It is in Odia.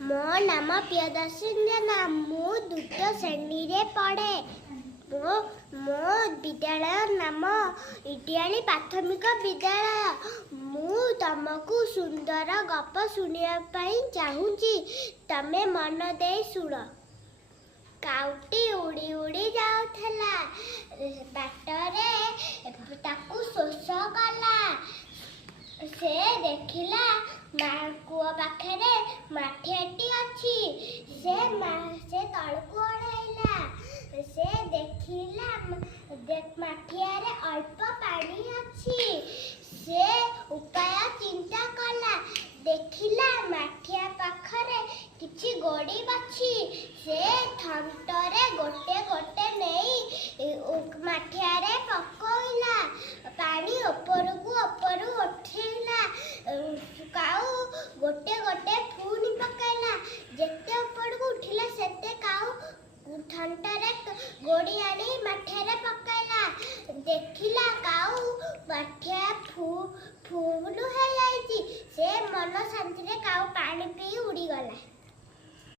ମୋ ନାମ ପ୍ରିୟଦର୍ଶିନୀ ଜେନା। ମୁଁ ଦ୍ୱିତୀୟ ଶ୍ରେଣୀରେ ପଢ଼େ। ମୋ ବିଦ୍ୟାଳୟ ନାମ ଇଟିଆଳି ପ୍ରାଥମିକ ବିଦ୍ୟାଳୟ। ମୁଁ ତମକୁ ସୁନ୍ଦର ଗପ ଶୁଣିବା ପାଇଁ ଚାହୁଁଛି। ତମେ ମନ ଦେଇ ଶୁଣ। କାଉଟି ଉଡ଼ି ଉଡ଼ି ଯାଉଥିଲା। ବାଟରେ ତାକୁ ଶୋଷ କଲା। ସେ ଦେଖିଲା କୂଅ ପାଖରେ ମାଠିଆଟି ଅଛି। ସେ ତଳକୁ ଅନାଇଲା। ସେ ଦେଖିଲା ମାଠିଆରେ ଅଳ୍ପ ପାଣି ଅଛି। ସେ ଉପାୟ ଚିନ୍ତା କଲା। ଦେଖିଲା ମାଠିଆ ପାଖରେ କିଛି ଗୋଡ଼ି ଅଛି। ସେ ଥଣ୍ଟରେ ଗୋଟେ ଗୋଟେ ନେଇ ମାଠିଆରେ ପକାଇଲା। ପାଣି ଉପରୁ ଉଠିଲା। କାଉ ଗୋଟେ ଗୋଟେ ପୁଣି ପକାଇଲା। ଯେତେ ଉପରକୁ ଉଠିଲା ସେତେ କାଉ ଥଣ୍ଟରେ ଗୋଡ଼ି ଆଣି ମାଠିଆରେ ପକାଇଲା। ଦେଖିଲା କାଉ ମାଠିଆ ଫୁଲ ହେଇଯାଇଛି। ସେ ମନ ଶାନ୍ତିରେ କାଉ ପାଣି ପିଇ ଉଡ଼ିଗଲା।